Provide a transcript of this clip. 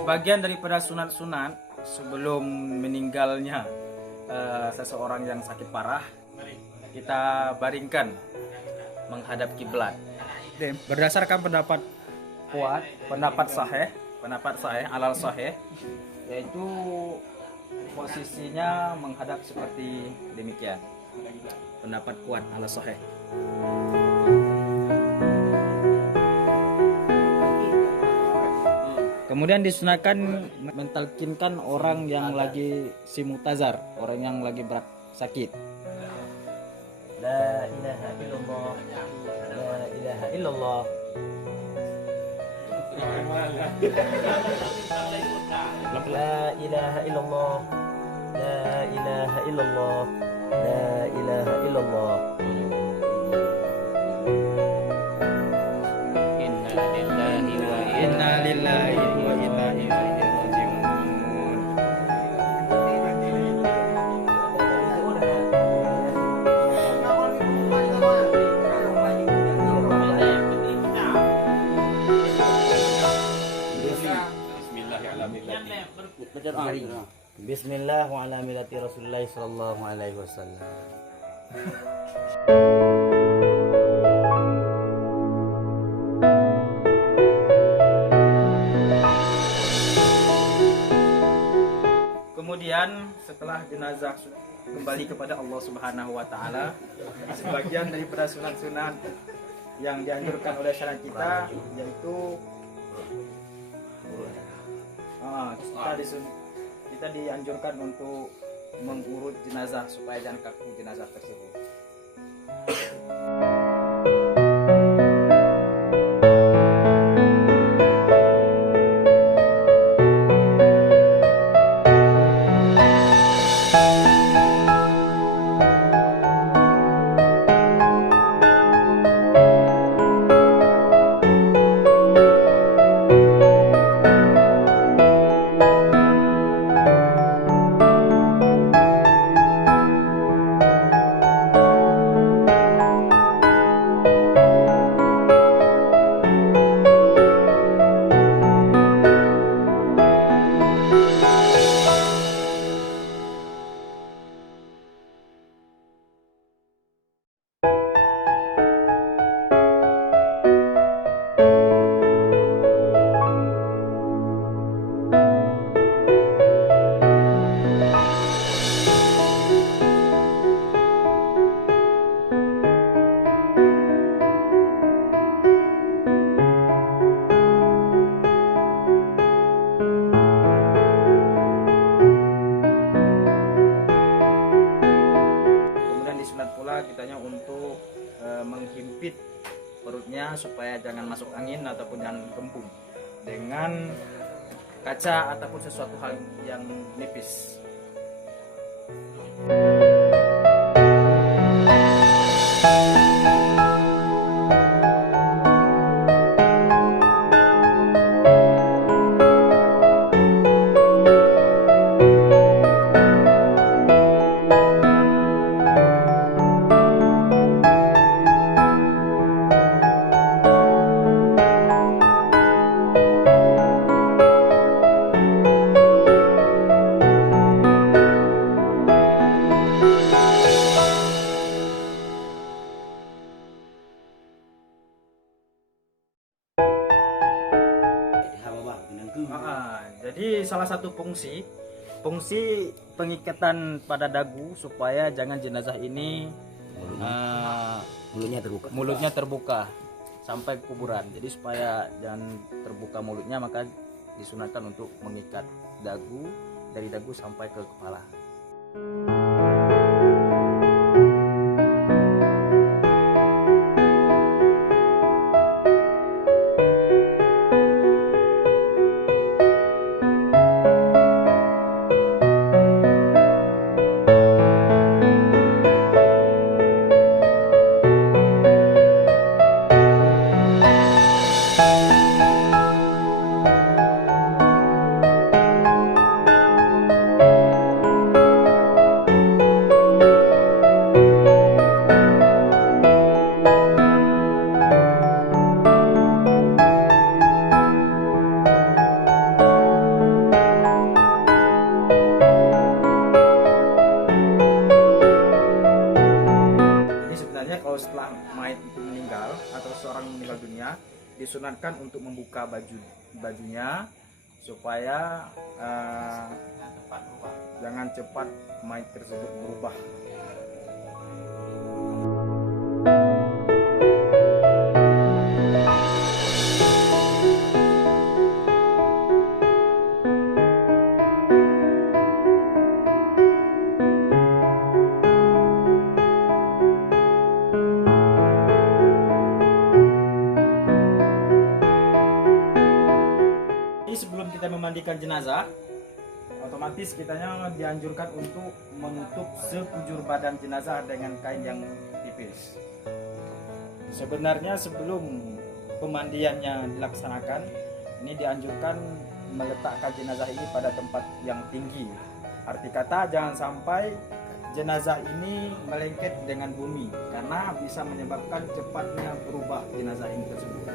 sebagian daripada sunat-sunat sebelum meninggalnya seseorang yang sakit parah, kita baringkan menghadap kiblat. Berdasarkan pendapat kuat, pendapat sahih alal sahih, yaitu posisinya menghadap seperti demikian. Pendapat kuat alal sahih. Kemudian disunahkan mentalkinkan orang yang lagi simutazar, orang yang lagi berat sakit. La ilaha illallah, la ilaha illallah. La ilaha illallah, la ilaha illallah, la ilaha illallah. Inna lillahi wa inna ilaihi raji'un. Bismillah wa ala millati Rasulillah sallallahu alaihi wasallam. Kemudian setelah jenazah kembali kepada Allah Subhanahu wa taala, sebagian daripada sunat-sunat yang dianjurkan oleh syariat kita yaitu kita dianjurkan untuk mengurut jenazah supaya jangan kaku jenazah tersebut. Kitanya untuk menghimpit perutnya supaya jangan masuk angin ataupun jangan kembung dengan kaca ataupun sesuatu hal yang nipis. Jadi salah satu fungsi pengikatan pada dagu supaya jangan jenazah ini mulutnya terbuka sampai kuburan. Jadi supaya jangan terbuka mulutnya, maka disunahkan untuk mengikat dagu dari dagu sampai ke kepala. disunatkan untuk membuka bajunya supaya jangan cepat mayat tersebut berubah. Sebelum kita memandikan jenazah, otomatis kitanya dianjurkan untuk menutup sekujur badan jenazah dengan kain yang tipis. Sebenarnya sebelum pemandiannya dilaksanakan, ini dianjurkan meletakkan jenazah ini pada tempat yang tinggi. Arti kata jangan sampai jenazah ini melengket dengan bumi, karena bisa menyebabkan cepatnya berubah jenazah ini tersebut.